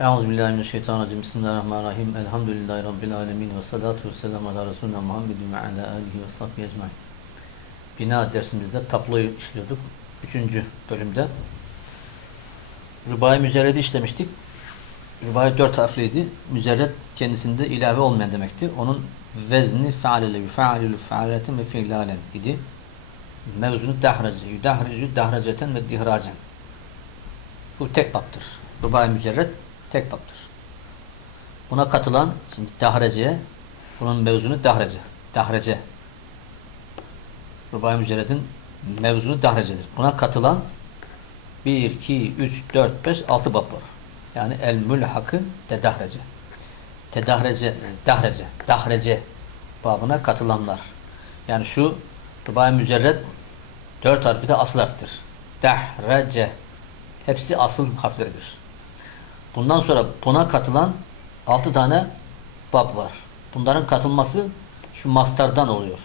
Euzubillahimineşşeytanirracim. Bismillahirrahmanirrahim. Elhamdülillahi Rabbil alemin. Ve salatu ve selamu ala Resulüne Muhammedin ve ala alihi ve sahbihi ecmain. Bina dersimizde tabloyu işliyorduk. Üçüncü bölümde. Rubai mücerredi işlemiştik. Rubai dört harfliydi. Mücerred kendisinde ilave olmayan demekti. Onun vezni fealele yufealülü fealetin ve fiilalen idi. Mevzunu dahrece, yudahricu dahraceten ve dihracen. Bu tek baptır. Rubai mücerred tek baptır. Buna katılan şimdi dahrece bunun mevzunu dahrece. Dahrece. Rubai mücerredin mevzunu dahrecedir. Buna katılan 1, 2, 3, 4, 5, 6 bab var. Yani el mülhakı tedahrece. Tedahrece, dahrece, dahrece babına katılanlar. Yani şu Rubai mücerred dört harfi de asıl harftir. Dahrece. Hepsi asıl harfleridir. Bundan sonra buna katılan altı tane bab var. Bunların katılması şu mastardan oluyor.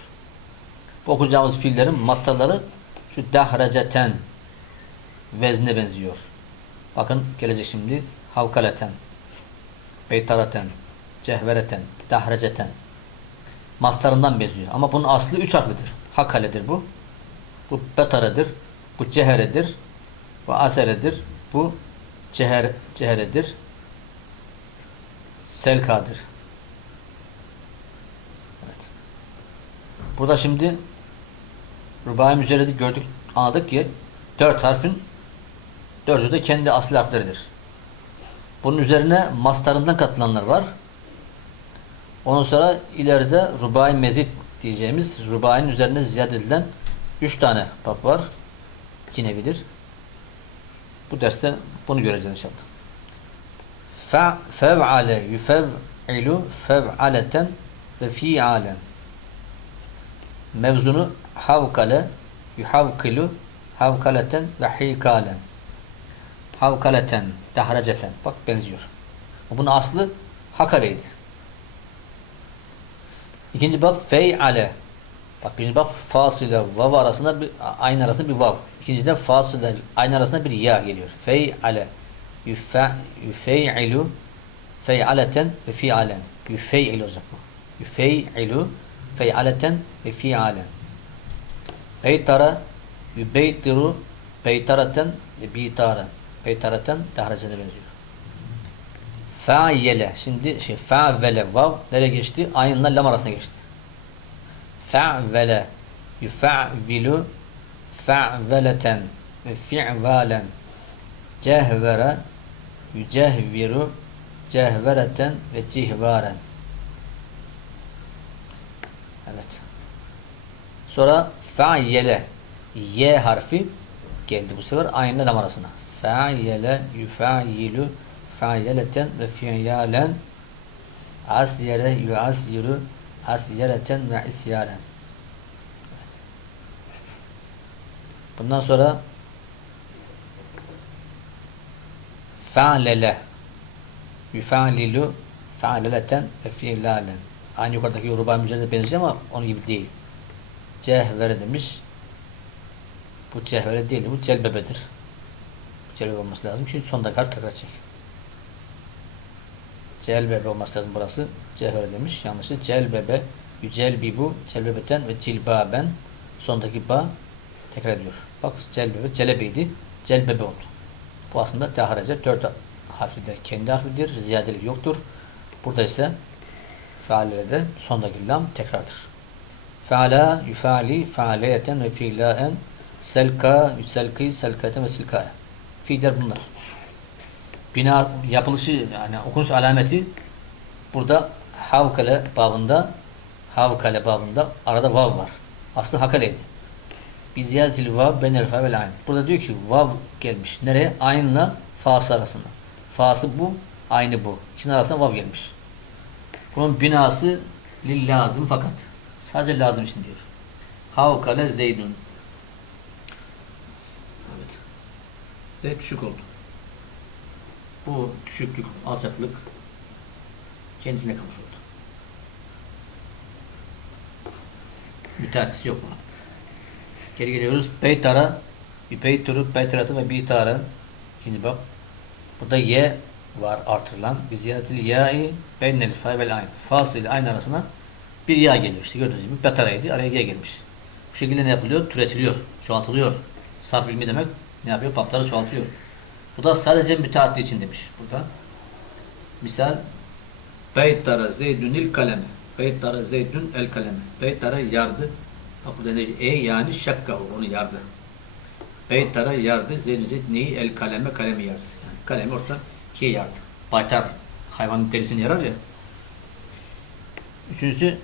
Bu okuyacağımız fiillerin mastarları şu dahreceten vezne benziyor. Bakın gelecek şimdi havkaleten, beytaraten, cehvereten, dahreceten mastarından benziyor. Ama bunun aslı üç harfidir. Hakaledir bu. Bu betaredir. Bu ceheredir. Bu aseredir. Bu ceher, ceheredir. Selkadır. Evet. Burada şimdi Rubai mücerredi gördük, anladık ki dört harfin dördü de kendi asli harfleridir. Bunun üzerine mastarından katılanlar var. Ondan sonra ileride Rubai mezit diyeceğimiz Rubai'nin üzerine ziyade edilen üç tane bab var. İki nevidir. Bu derste bunu göreceğiz inşallah. Fe, fev'ale yufev'ilu fev'aleten ve fi'alen. Mevzunu havkale yuhavkilu havkaleten ve hikalen. Havkaleten, dahreceten. Bak benziyor. Bunun aslı hakaleydi. İkinci bab fey'ale. Bak birinci bab fasile vav arasında bir, aynı arasında bir vav. İkincide fasile aynı arasında bir ya geliyor. Fey'ale. Yufey'ilu fey'aleten ve fi'alen. Yufey'ilu olacak bu. Yufey'ilu fey'aleten ve fi'alen. Beytara yübeytiru beytareten ve bitaren. Beytareten dahrecene benziyor. Fa'yele. Şimdi şey fa'vele vav nereye geçti? Aynınla lam arasına geçti. Fa'vele yufa'vilu fa'veleten ve fi'valen cehvere yücehviru cehvereten ve cihvaren Evet. Sonra fa'yele y harfi geldi bu sefer aynı lam arasına. Fa'yele yufayilu fa'yeleten ve fi'yalen asyere yuasyiru asyereten ve isyaren. Bundan sonra fa'lele yufa'lilu fa'leleten ve fi'lalen. Aynı yukarıdaki yoruba mücadele benziyor ama onun gibi değil. Cehvere demiş. Bu cehvere değil. Bu celbebedir. Bu celbebe olması lazım. Şimdi son dakika tekrar çek. Celbebe olması lazım burası. Cehvere demiş. Yanlışı. Celbebe yücelbibu celbebeten ve cilbaben sondaki ba tekrar ediyor. Bak celbebe celebeydi. Celbebe oldu. Bu aslında daharece dört harfi de kendi harfidir. Ziyadelik yoktur. Burada ise fealede sondaki lam tekrardır. Feala, yufali, faaliyeten ve fiilaen, selka, yüselki, selkaten ve silkaya. Fiiller bunlar. Bina yapılışı yani okunuş alameti burada havkale babında havkale babında arada vav var. Aslı hakaleydi. Bir ziyadetil vav benel fa vel ayn. Burada diyor ki vav gelmiş. Nereye? Aynla fa'sı arasında. Fa'sı bu, aynı bu. İkisinin arasında vav gelmiş. Bunun binası lil lazım fakat. Sadece lazım için diyor. Havkale zeydun. Evet. Zeyd düşük oldu. Bu düşüklük, alçaklık kendisine kalmış oldu. Müteaddisi yok bunun. Geri geliyoruz. Beytara, beyturu, beytaratı ve bitara. İkinci bab. Burada ye var artırılan. Bi ziyadetil ya'i beynel fa vel ayn. Fasıl ile ayn arasına bir ya geliyor. İşte gördüğünüz gibi betaraydı. Araya ya gelmiş. Bu şekilde ne yapılıyor? Türetiliyor. Çoğaltılıyor. Sarf ilmi demek ne yapıyor? Papları çoğaltıyor. Bu da sadece müteaddi için demiş burada. Misal Beytara zeydünil kaleme. Beytara zeydün el kaleme. Beytara yardı. Bak burada ne? E yani şakkahu. Onu yardı. Beytara yardı. Zeydün zeyd neyi? El kaleme. Kalemi yardı. Yani kalemi ortadan ikiye yardı. Baytar hayvanın derisini yarar ya. Üçüncüsü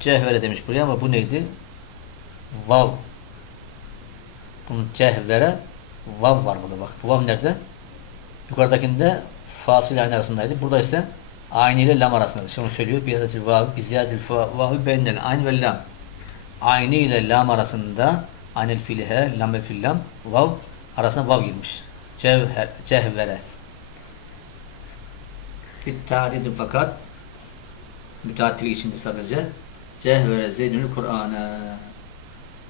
cehvere demiş buraya ama bu neydi? Vav. Bunun cehvere vav var burada bak. Bu vav nerede? Yukarıdakinde fasıl aynı arasındaydı. Burada ise aynı ile lam arasında. Şimdi söylüyor. Bir adet vav, bir ziyadetil vav beynel aynı ve lam. Aynı ile lam arasında aynel fiili he, lam ve fiil lam, vav arasına vav girmiş. Cevher, cehvere. Bir tadidi fakat müteattilik içinde sadece cehvere zeydünü Kur'an'a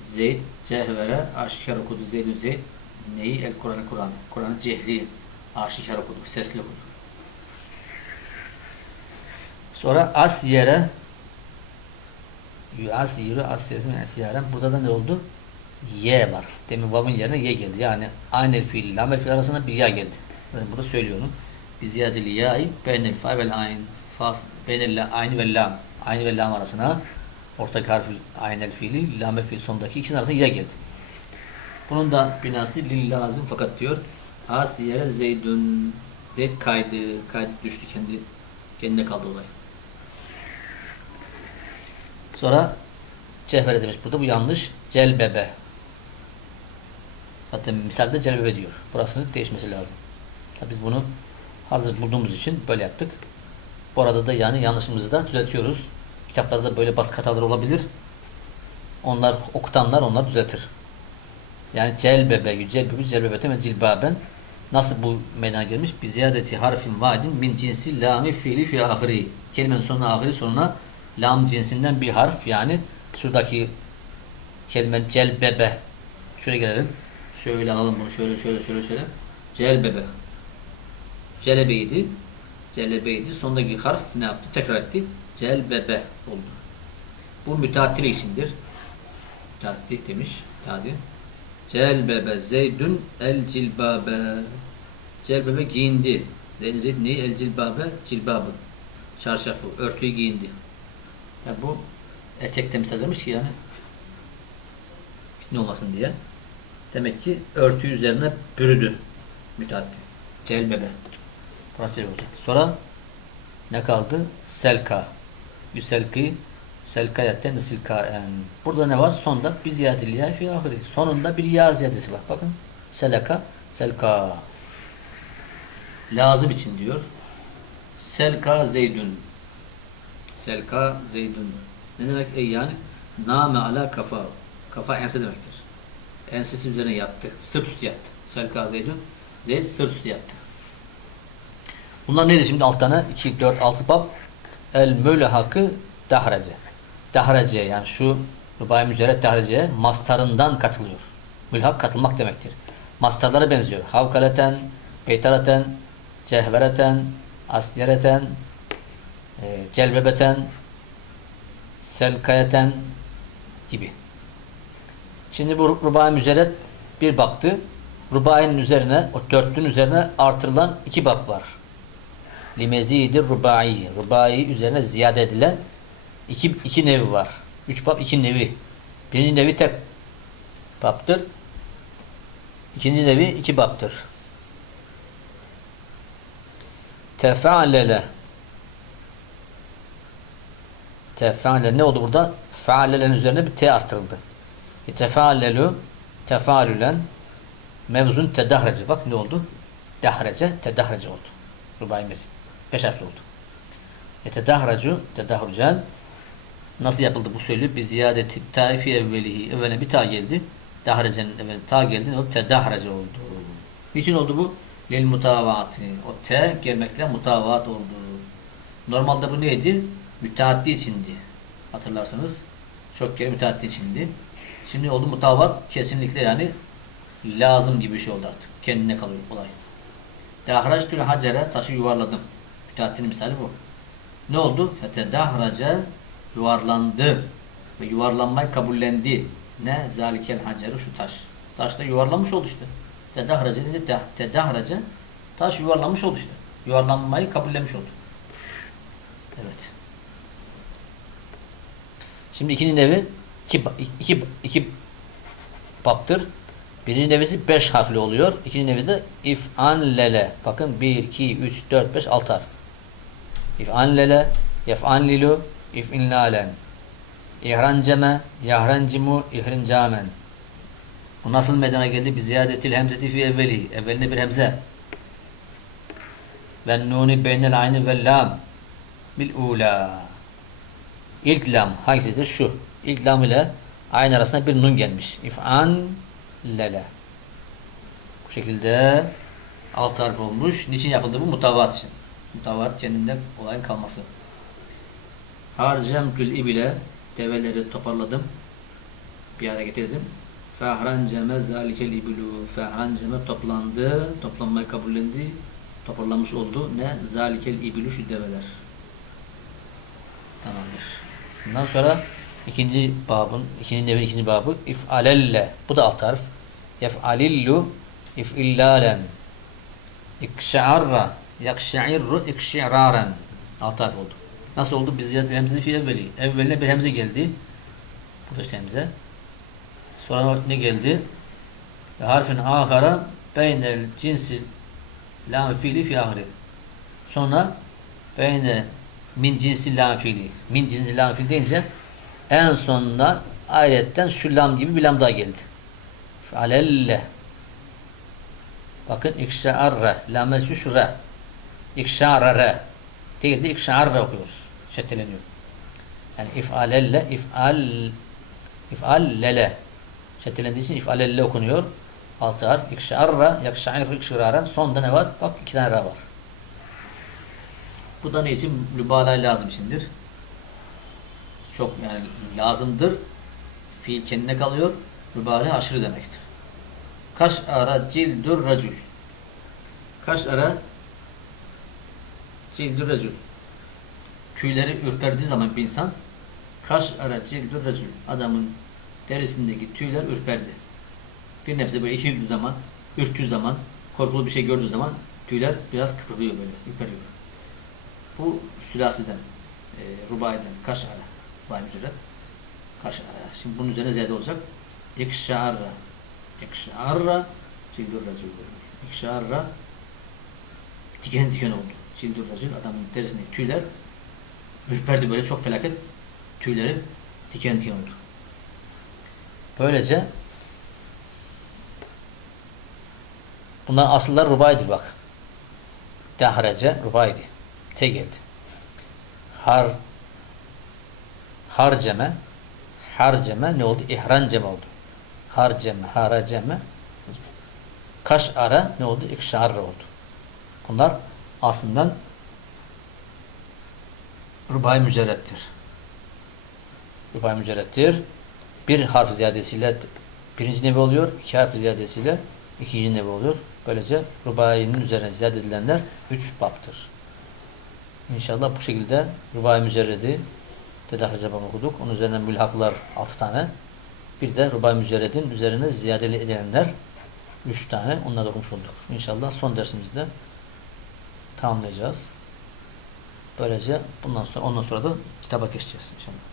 Zeyd, cehvere aşikar okudu Zeydün Zeyd neyi? El Kur'an'ı Kur'an. Kur'an'ı cehri aşikar okuduk, sesli okuduk. Sonra asyere yuasiru asyeretin asyeren burada da ne oldu? Y var. Demin vav'ın yerine y geldi. Yani aynel fiil, lamel fiil arasında bir ya geldi. Yani burada söylüyor onu. Bir ziyadeli ya'yı beynel fa vel ayn. Fas, beynel aynı ve lam. Aynı ve lam arasına ortak harfi aynel fiili, lamel fiil sondaki ikisinin arasında ya geldi. Bunun da binası lil lazım fakat diyor az yere zeydun zeyd kaydı, kaydı düştü kendi kendine kaldı olay. Sonra cehvere demiş burada bu yanlış. Celbebe. Zaten misalde celbebe diyor. Burasının değişmesi lazım. Tabii biz bunu hazır bulduğumuz için böyle yaptık. Bu arada da yani yanlışımızı da düzeltiyoruz. Kitaplarda böyle baskı hataları olabilir. Onlar okutanlar onlar düzeltir. Yani celbebe, yücelbebe, celbebete ve cilbaben nasıl bu meydana gelmiş? Bir ziyadeti harfin vaadin min cinsi lami fiili fi ahiri. Kelimenin sonuna ahiri sonuna lam cinsinden bir harf yani şuradaki kelime celbebe. Şöyle gelelim. Şöyle alalım bunu şöyle şöyle şöyle şöyle. Celbebe. Celebeydi. Celebeydi. Sondaki harf ne yaptı? Tekrar etti. Celbebe oldu. Bu müteattil içindir. Müteattil demiş. Müteattil. Celbebe zeydün el cilbabe. Celbebe giyindi. Zeyd zeyd neyi? El cilbabe cilbabı. Çarşafı, örtüyü giyindi. Ya bu erkek temsil demiş ki yani fitne olmasın diye. Demek ki örtü üzerine bürüdü. Müteaddi. Celbebe. Burası celbebe olacak. Sonra ne kaldı? Selka. Yüselki selkayetten ve silkaen. Burada ne var? Sonda bir ziyadeli ya fi ahiri. Sonunda bir ya ziyadesi var. Bakın. Selaka, selka. Lazım için diyor. Selka zeydün. Selka zeydün. Ne demek ey yani? Name ala kafa. Kafa ense demektir. Ensesi üzerine yattı. Sırt üstü yattı. Selka zeydün. Zeyd sırt üstü yattı. Bunlar neydi şimdi alt tane? 2, 4, 6 bab. El mülhakı dahrece. Dahrece yani şu Rubai Mücerret dahrece mastarından katılıyor. Mülhak katılmak demektir. Mastarlara benziyor. Havkaleten, beytaraten, cehvereten, asyereten, e, celbebeten, selkayeten gibi. Şimdi bu Rubai Mücerret bir baktı. Rubai'nin üzerine, o dörtlünün üzerine artırılan iki bab var. Limezidir rubai. Rubai üzerine ziyade edilen iki, iki nevi var. Üç bab, iki nevi. Birinci nevi tek baptır. İkinci nevi iki baptır. Tefa'lele Tefa'le ne oldu burada? Fealelerin üzerine bir T artırıldı. E, tefa'lelu tefa'lülen mevzun tedahrece. Bak ne oldu? Dahrece, tedahrece oldu. Rubai mesin. Beş harfli oldu. E tedahrucen nasıl yapıldı bu söylüyor? Bir ziyadeti taifi evvelihi. Evveline bir ta geldi. Dahrecenin evveline ta geldi. O tedahrace oldu. Niçin oldu bu? Lil mutavaati. O te gelmekle mutavaat oldu. Normalde bu neydi? Müteaddi içindi. Hatırlarsanız. Çok kere müteaddi içindi. Şimdi oldu mutavaat kesinlikle yani lazım gibi bir şey oldu artık. Kendine kalıyor olay. Dahraçtül hacere taşı yuvarladım. Müteahhitinin misali bu. Ne oldu? Fetedahrace yuvarlandı ve yuvarlanmayı kabullendi. Ne? Zalikel haceru şu taş. Taş da yuvarlanmış oldu işte. Tedahrace dedi. te- Tedahrace taş yuvarlanmış oldu işte. Yuvarlanmayı kabullenmiş oldu. Evet. Şimdi ikinci nevi iki, iki, iki baptır. Birinci nevisi beş harfli oluyor. İkinci nevi de if'an lele. Bakın 1, 2, 3, 4, 5, 6 harf. İf'an lele, if'in lalen. İhranceme, yahrancimu, ihrincamen. Bu nasıl meydana geldi? Bir ziyadetil hemzeti fi evveli. Evveline bir hemze. Ve nuni beynel ayni ve lam. Bil ula. İlk lam hangisidir? Şu. İlk lam ile aynı arasında bir nun gelmiş. İf'an lele. Bu şekilde alt harf olmuş. Niçin yapıldı bu? Mutavat için. Mutavat kendinden olayın kalması. Harcemtül ibile develeri toparladım. Bir araya getirdim. Fehranceme zalikel ibilu. Fehranceme toplandı. Toplanmayı kabullendi. Toparlanmış oldu. Ne? Zalikel ibilu şu develer. Tamamdır. Bundan sonra ikinci babın, ikinci nevin ikinci babı if'alelle. Bu da alt harf. Yef'alillu if'illalen. İkşa'arra yakşa'irru ikşiraren. Alt harf oldu. Nasıl oldu? Biz ziyade hemze fi evveli. Evveline bir hemze geldi. Burada işte hemze. Sonra ne geldi? Ve harfin ahara beynel cinsi lam fiili fi ahiri. Sonra beyne min cinsi lam fiili. Min cinsi lam fiili deyince en sonunda ayetten şu lam gibi bir lam daha geldi. Alelle. Bakın ikşa'arre. Lamel şu şu re. İkşa'rare. Değil de ikşa'arre okuyoruz. Şeddeleniyor. Yani if'alelle, if'al if'allele. Şeddelendiği için if'alelle okunuyor. Altı harf. İkşa'arre, yakşa'irre, ikşiraren. Sonda ne var? Bak iki tane ra var. Bu da ne için? Mübalağa lazım içindir. Çok yani lazımdır. Fiil kendine kalıyor. Mübalağa aşırı demektir. Kaş ara cildur racül. Kaş ara cildur racül. Tüyleri ürperdiği zaman bir insan kaş ara cildur racül. Adamın derisindeki tüyler ürperdi. Bir nebze böyle eğildiği zaman, ürktüğü zaman, korkulu bir şey gördüğü zaman tüyler biraz kıpırdıyor böyle, ürperiyor. Bu sülasiden, e, rubayiden, kaş ara, rubai mücerret, kaş ara. Şimdi bunun üzerine ziyade olacak. İkşarra, ikşarra, cildur racül. İkşarra, diken diken oldu. Cildur racül, adamın derisindeki tüyler ürperdi böyle çok felaket. Tüyleri diken diken oldu. Böylece bunların asıllar rubaydır bak. Dahrece rubaydi. Te geldi. Har harceme harceme ne oldu? İhranceme oldu. Harceme, haraceme kaş ara ne oldu? İkşarra oldu. Bunlar aslında rubai mücerrettir. Rubai mücerrettir. Bir harf ziyadesiyle birinci nevi oluyor, iki harf ziyadesiyle ikinci nevi oluyor. Böylece rubainin üzerine ziyade edilenler üç baptır. İnşallah bu şekilde rubai mücerredi tedahrice babı okuduk. Onun üzerine mülhaklar altı tane. Bir de rubai mücerredin üzerine ziyadeli edilenler üç tane. Onları da okumuş olduk. İnşallah son dersimizde tamamlayacağız. Böylece bundan sonra ondan sonra da kitaba geçeceğiz inşallah.